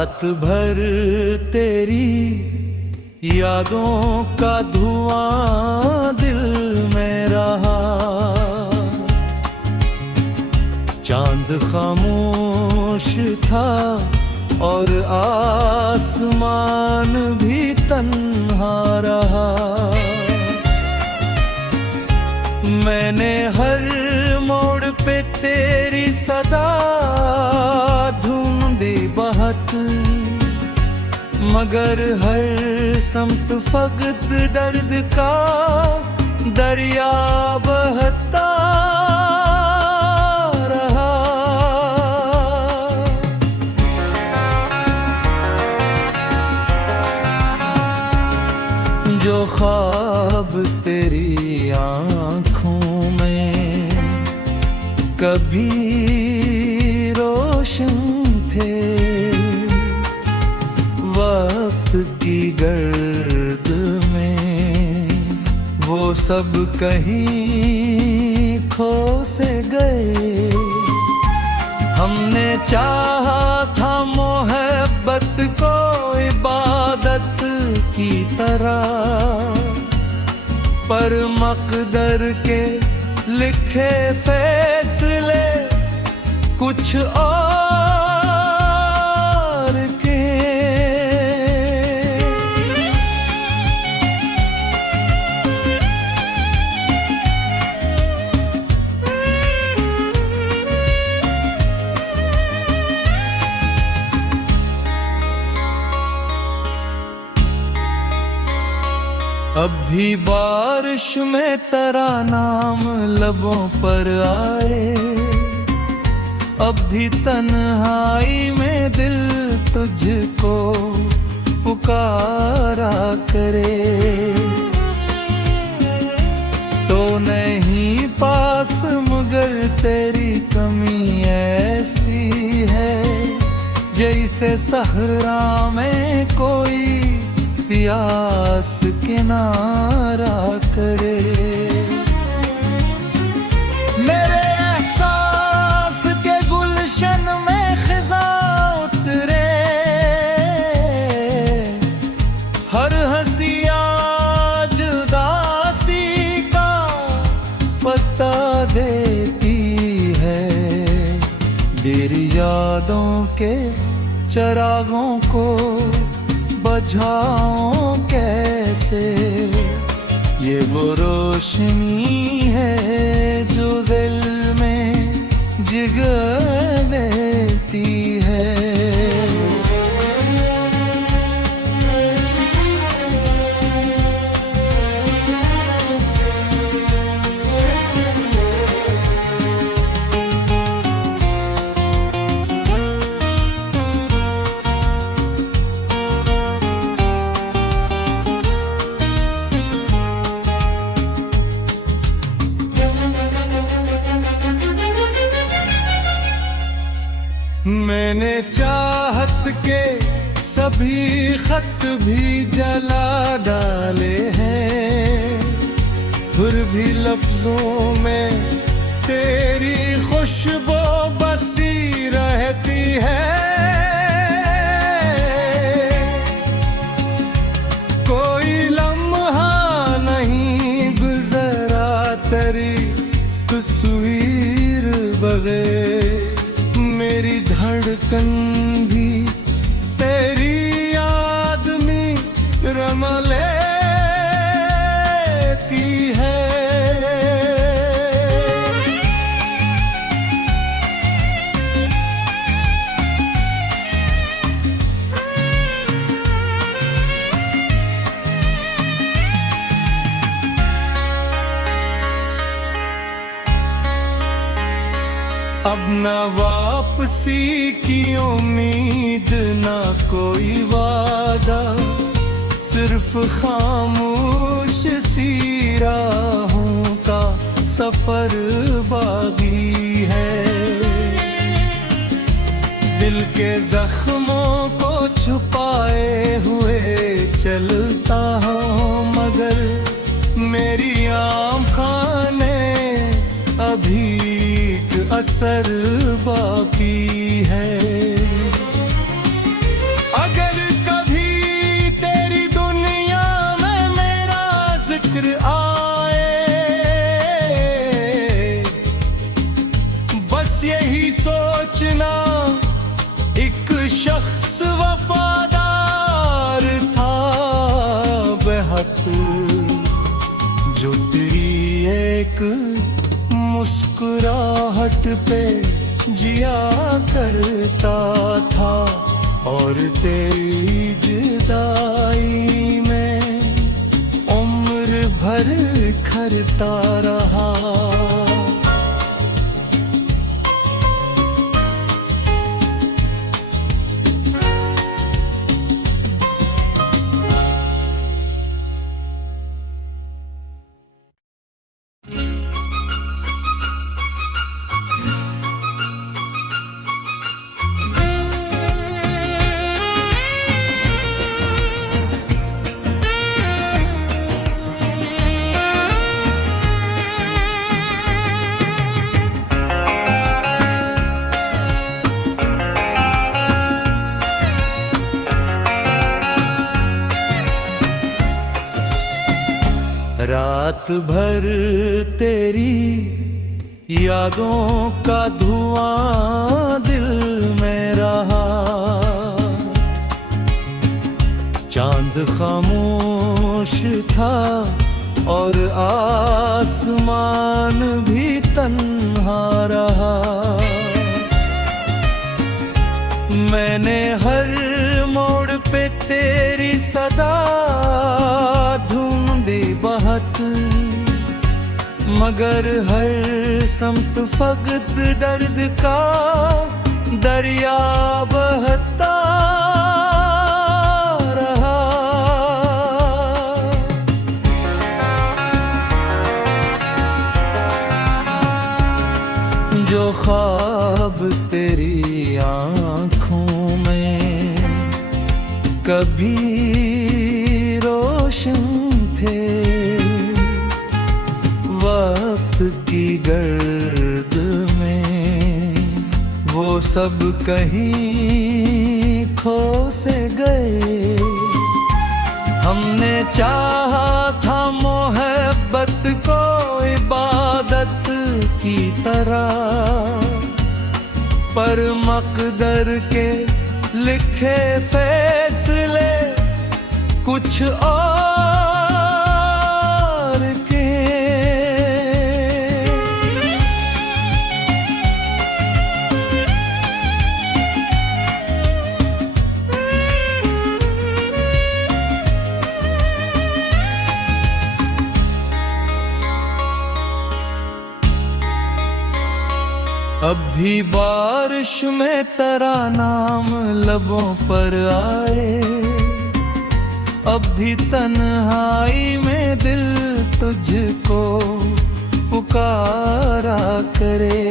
रात भर तेरी यादों का धुआं दिल में रहा। चांद खामोश था और आसमान भी तन्हा रहा। मैंने हर मोड़ पे तेरी सदा ढूंढी बहुत, मगर हर समत फकत दर्द का दरिया बहता रहा। जो ख्वाब तेरी आँखों में कभी रोशन थे, वक्त की गर्द में वो सब कहीं खो से गए। हमने चाहा था मोहब्बत को इबादत की तरह, पर मकदर के लिखे फैसले कुछ और के। अब भी बारिश में तेरा नाम लबों पर आए, अब भी तन्हाई में दिल तुझको पुकारा करे। तो नहीं पास मगर तेरी कमी ऐसी है, जैसे सहरा में कोई प्यास किनारा करे। मेरे एहसास के गुलशन में खिज़ा उतरे, हर हंसिया जुदासी का पता देती है। देर यादों के चरागों को बुझाऊं कैसे, ये वो रोशनी है जो दिल में जगह देती है। मैंने चाहत के सभी खत भी जला डाले हैं, फिर भी लफ्जों में तेरी खुशबू बसी रहती है। कोई लम्हा नहीं गुजरा तेरी तस्वीर बगैर, मेरी धड़कन भी तेरी याद में रम लेती है। अब न वापसी की उम्मीद न कोई वादा, सिर्फ खामोश सी राहों का सफर बाकी है। दिल के जख्मों को छुपाए हुए चलता हूँ, मगर मेरी आँखों ने अभी असर बाकी है। एक मुस्कुराहट पे जिया करता था, और तेरी जुदाई में उम्र भर खरता रहा। रात भर तेरी यादों का धुआं दिल में रहा, चांद खामोश था और आसमान भी तन्हा रहा। मैंने हर मोड़ पे तेरी सदा ढूंढी बहुत, मगर हर समत फकत दर्द का दरिया बहता रहा। जो ख्वाब तेरी आँखों में कभी रोशन थे, वक्त की गर्द में वो सब कहीं खो से गए। हमने चाहा था मोहब्बत को इबादत की तरह, पर मकदर के लिखे फैसले कुछ और के। अब भी बारिश में तेरा नाम लबों पर आए, अब भी तन्हाई में दिल तुझको पुकारा करे।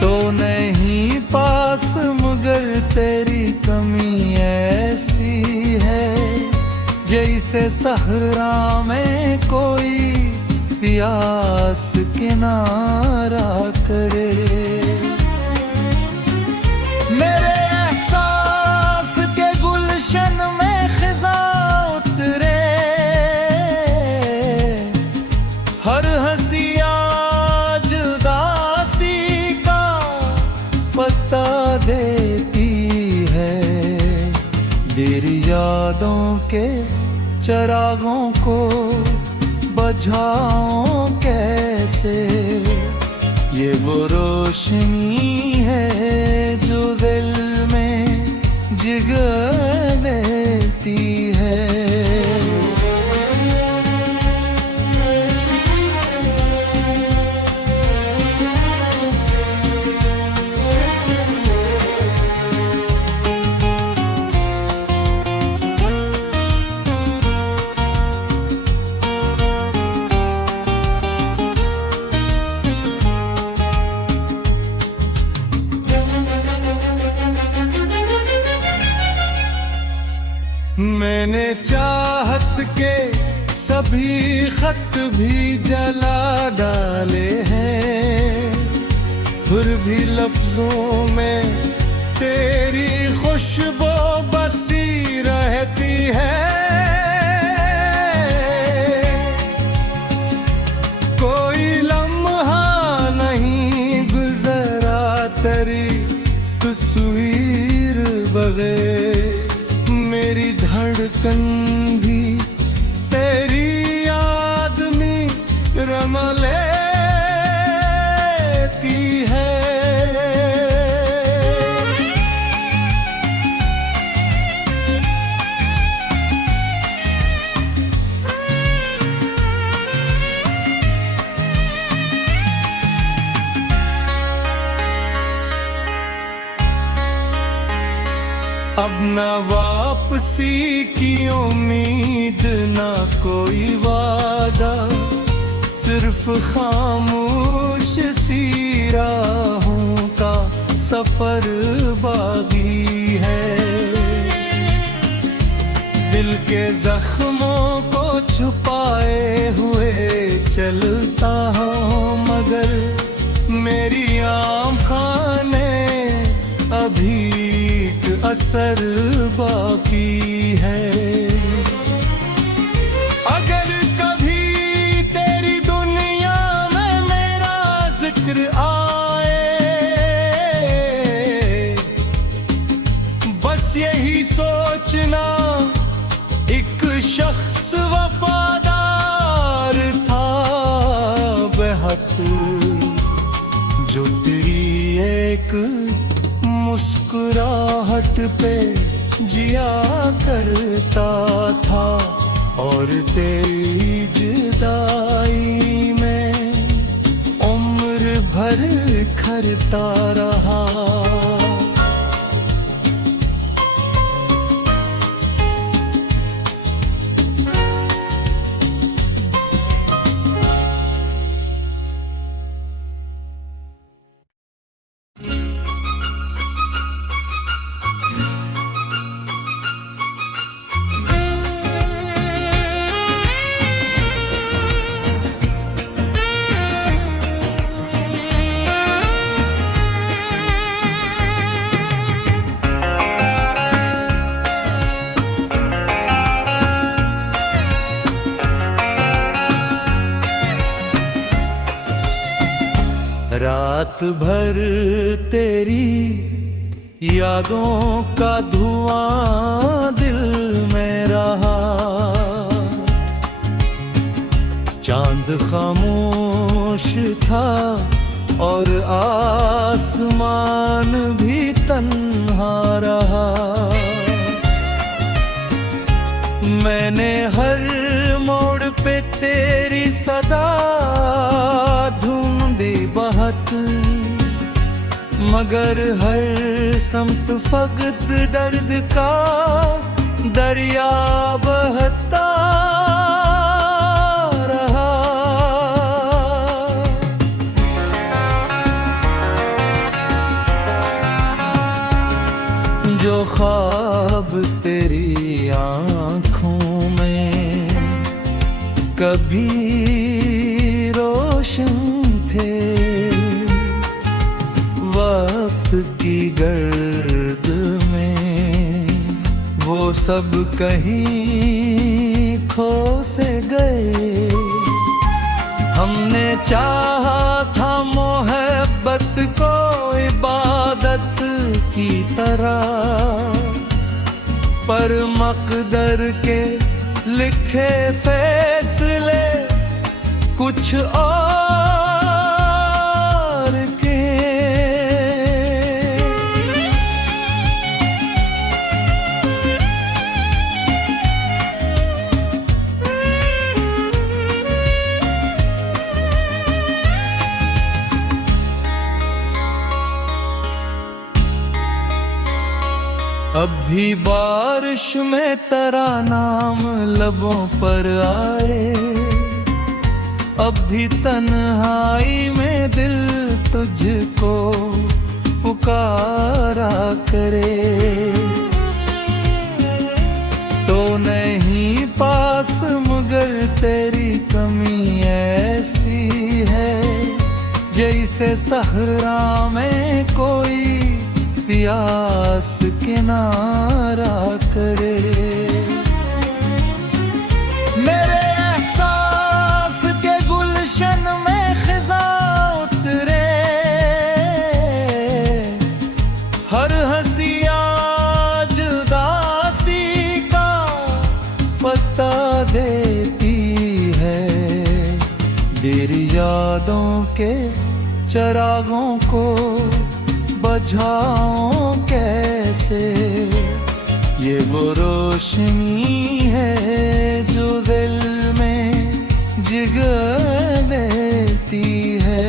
तो नहीं पास मगर तेरी कमी ऐसी है, जैसे सहरा में कोई प्यास किनारा करे। मेरे एहसास के गुलशन में खिज़ा उतरे, हर हंसिया जुदासी का पता देती है। देर यादों के चरागों को बुझाऊं कैसे, ये वो रोशनी है जो दिल में जगह देती है। मैंने चाहत के सभी खत भी जला डाले हैं, फिर भी लफ्जों में तेरी खुशबू बसी रहती है। कोई लम्हा नहीं गुजरा तेरी तस्वीर बगैर, मेरी धड़कन भी तेरी याद अब न वापसी की उम्मीद न कोई वादा, सिर्फ खामोश सी राहों का सफर बाकी है। दिल के जख्मों को छुपाए हुए चलता हूँ, मगर मेरी आँखों ने अभी असर बाकी है। अगर कभी तेरी दुनिया में मेरा जिक्र आए, बस यही सोचना एक शख्स वफादार था बेहद, जो तेरी एक मुस्कुराहट पे जिया करता था और तेरी जुदाई में उम्र भर खरता रहा। रात भर तेरी यादों का धुआं दिल में रहा, चांद खामोश था और आसमान भी तन्हा रहा। मैंने हर मोड़ पे तेरी सदा ढूंढी बहुत, मगर हर समत फकत दर्द का दरिया बहता रहा। जो ख्वाब तेरी आँखों में कभी रोशन थे, वक्त की गर्द में वो सब कहीं खो से गए। हमने चाहा था मोहब्बत को इबादत की तरह, पर मकदर के लिखे फैसले कुछ और के। अब भी बारिश में तेरा नाम लबों पर आए, अब भी तन्हाई में दिल तुझको पुकारा करे। तो नहीं पास मगर तेरी कमी ऐसी है, जैसे सहरा में कोई प्यास किनारा करे। मेरे एहसास के गुलशन में खिज़ा उतरे, हर हंसी आज उदासी का पता देती है। तेरी यादों के चिरागों को बुझाऊं कैसे, ये वो रोशनी है जो दिल में जगह देती है।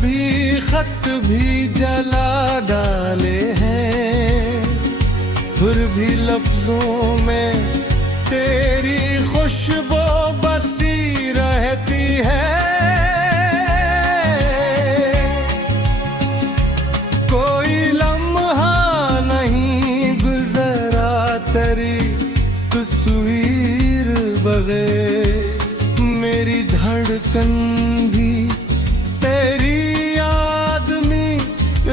भी खत भी जला डाले हैं, फिर भी लफ्जों में तेरी खुशबू बसी रहती है। कोई लम्हा नहीं गुजरा तेरी तस्वीर बगैर, मेरी धड़कन भी तेरी याद में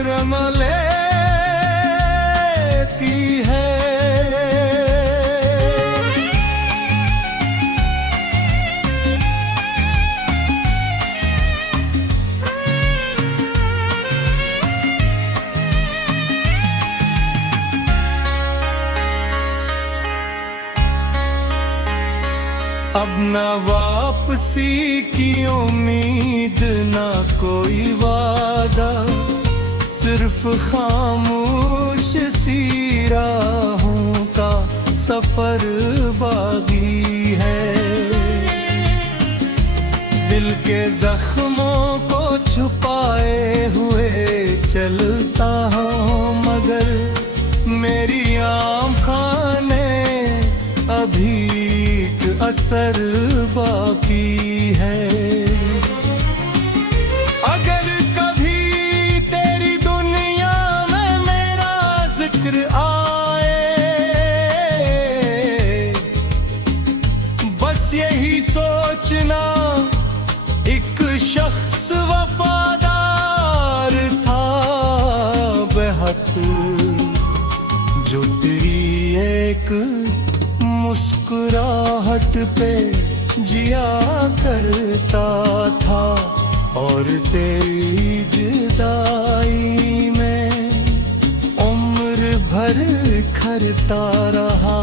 रम लेती है। अब न वापसी की उम्मीद न कोई वादा, सिर्फ खामोश सी राहों का सफर बाकी है। दिल के जख्मों को छुपाए हुए चलता हूँ, मगर मेरी आँखों ने अभी असर बाकी है। अगर कभी तेरी दुनिया में मेरा जिक्र आए, बस यही सोचना एक शख्स वफादार था बेहद, जो तेरी एक मुस्कुराहट पे जिया करता था, और तेरी जुदाई में उम्र भर खरता रहा।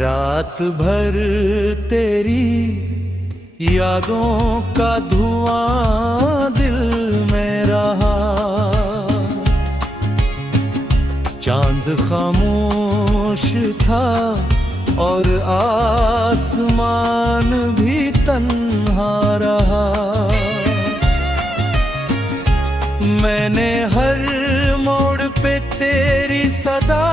रात भर तेरी यादों का धुआं दिल में रहा, चांद खामोश था और आसमान भी तन्हा रहा। मैंने हर मोड़ पे तेरी सदा